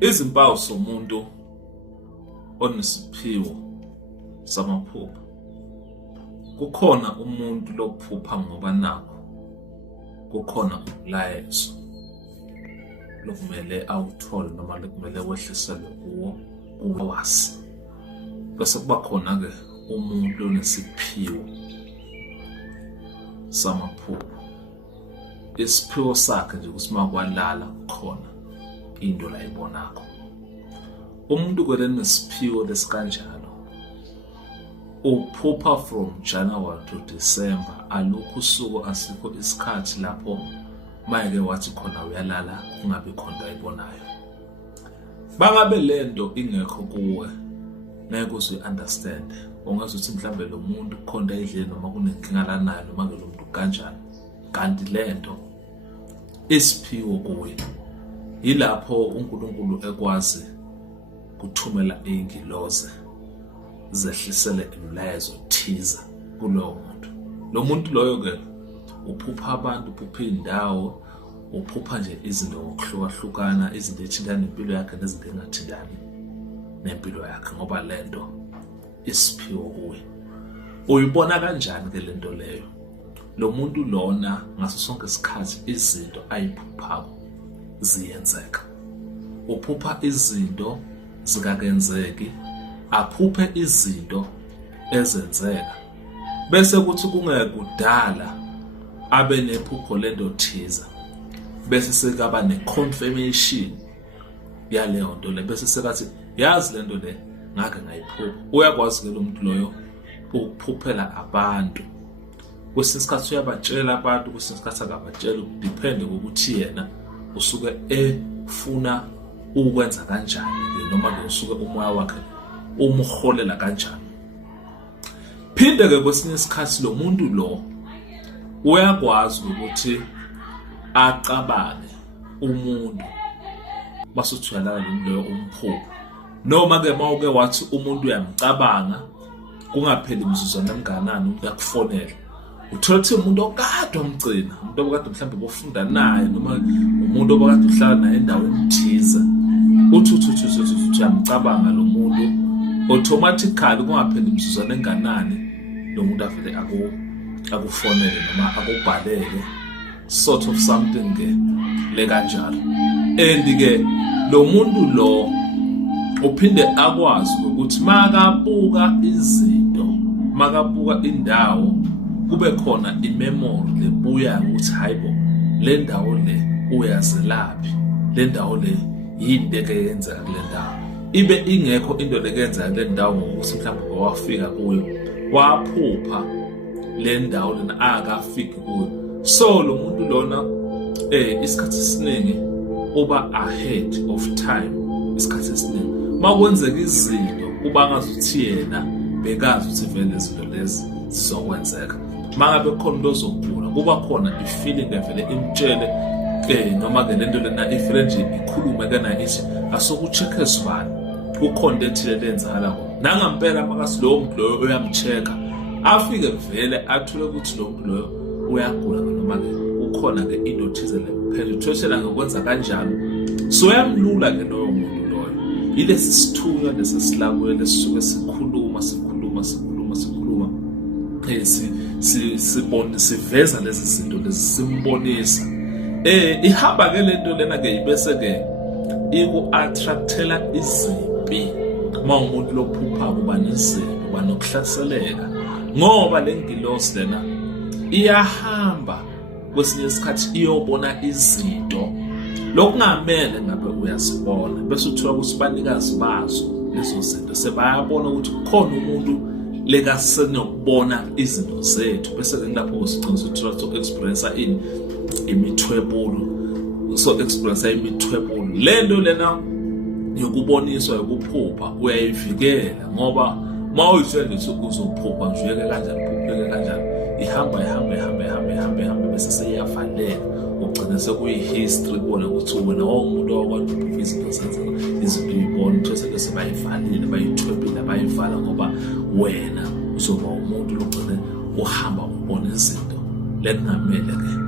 Izimpawu zomuntu onesiphiwo samaphupho. Kukhona umuntu lokuphupha ngoba nakho kukhona umlayezo lokumele awuthole noma lokumele wehliselwe kuwo uwasi. Bese kuba khona-ke umuntu onesiphiwo samaphupho. Isiphiwo sakhe nje ukuthi makwalala khona into la ibonakho. Umuntu kwele nesiphiwo lesikanjalo uphupha from January to December, alokhu usuku asikho isikhathi lapho mayeke wathi khona uyalala kungabi khona ayibonayo. Bangabe lento ingekho kuwe ngeke uzi-understand. Ungazuthi mhlambe lo muntu khona edleni noma kunenkinga lanayo noma ke lo muntu kanjani. Kanti lento isiphiwo kuwe. Yilapho uNkulunkulu ekwazi kuthumela ingiloze zehlisele imilayezo thiza kulowo muntu. Lo muntu loyo ke uphupha abantu, uphupha indawo, uphupha nje izinto ngokuhlukahlukana, izinto ezithintana nempilo yakhe nezinto engathintani nempilo yakhe ngoba lento isiphiwo kuwe. Uyibona kanjani ke lento leyo? Lo muntu lona ngaso sonke isikhathi izinto ayiphuphako ziyenzeka. Uphupha izinto zingakenzeki, aphuphe izinto ezenzeka. Bese kuthi kungekudala abe nephupho lento thiza. Bese sekaba neconfirmation yaleyo nto le. Bese sekathi yazi lento le ngake ngayiphupha. Uyakwazi ke lo muntu loyo ukuphuphela abantu. Kwesinye isikhathi uyabatshela abantu, kwesinye isikhathi akabatshela, depende ukuthi yena usuke efuna ukwenza kanjani noma ke usuke umoya wakhe umholela kanjani. Phinde ke kwesinye isikhathi lo muntu lo uyakwazi ukuthi acabange umuntu basuthwala lo muntu umphupho. Noma ke mawuke wathi umuntu uyamcabanga kungapheli imizuzwana emnganani umuntu akufonela. Uthola ukuthi umuntu okade omgcina, umuntu obakade mhlawumbe bofunda naye noma umuntu obakade uhlala naye endaweni thiza. Uthi uyamcabanga lo muntu, automatically kungapheli imizuzwana enganani lo muntu avele akufonele noma akubhalele sort of something ke le kanjalo. And ke lo muntu lo uphinde akwazi ukuthi makabuka izinto, makabuka indawo, kube khona imemory lebuya ukuthi hayibo le ndawo le uyazelaphi, le ndawo le yini ke yenzeka kule ndawo. Ibe ingekho into lekenza kule ndawo ngokuthi mhlawumbe wafika kuyo waphupha le ndawo lena akafiki kuyo. So lo muntu lona isikhathi esiningi uba ahead of time. Isikhathi esiningi makwenzeka izinto uba ngazuthi yena bekazi ukuthi vele izinto lezi zizokwenzeka. Mangabe khona into ozokubona kuba khona ifeeling evele imtshele noma ke lento lena ifile nje ikhulume kana ithi asokucheck sibani ukhona ethile lenzakala khona. Nangampela makasi lo muntu loyo uyamchecka afike vele athule ukuthi lo muntu loyo uyagula noma ke ukhona ke into thize lephela ngokwenza kanjalo. So yamlula ke loyo muntu loyo. Ilesi sithunywa lesisilakuye lesisuke sikhuluma sibone siveza lezi zinto lezi simbonisa. Ihamba ke lento lena ke ibese ke iku-attractela izimpi. Uma umuntu lophupha kuba nezimpi, kuba nokuhlaseleka ngoba le ngilosi lena iyahamba kwesinye isikhathi iyobona izinto lokungamele ngabe uyazibona. Bese uthola ukuthi banikazi bazo lezo zinto sebayabona ukuthi kukhona umuntu lekasenokubona izinto zethu. Bese ke lapho usiqinisa uthola to experience imithwebulu. So experience imithwebulu lento lena yokuboniswa yokuphupha uyayivikela ngoba mawuyitshela nje uzophupha nje uyeke kanjani uphupheke kanjani ihamba bese seyavaleka ugcina sekuyihistory kubona ukuthi wena umuntu okwazi ukuphupha izinto zenzeka izinto uyibona bese ke sebayivalile bayithwebile bayivala ngoba wena uzoba umuntu logcina uhamba ubona izinto lekungamele ke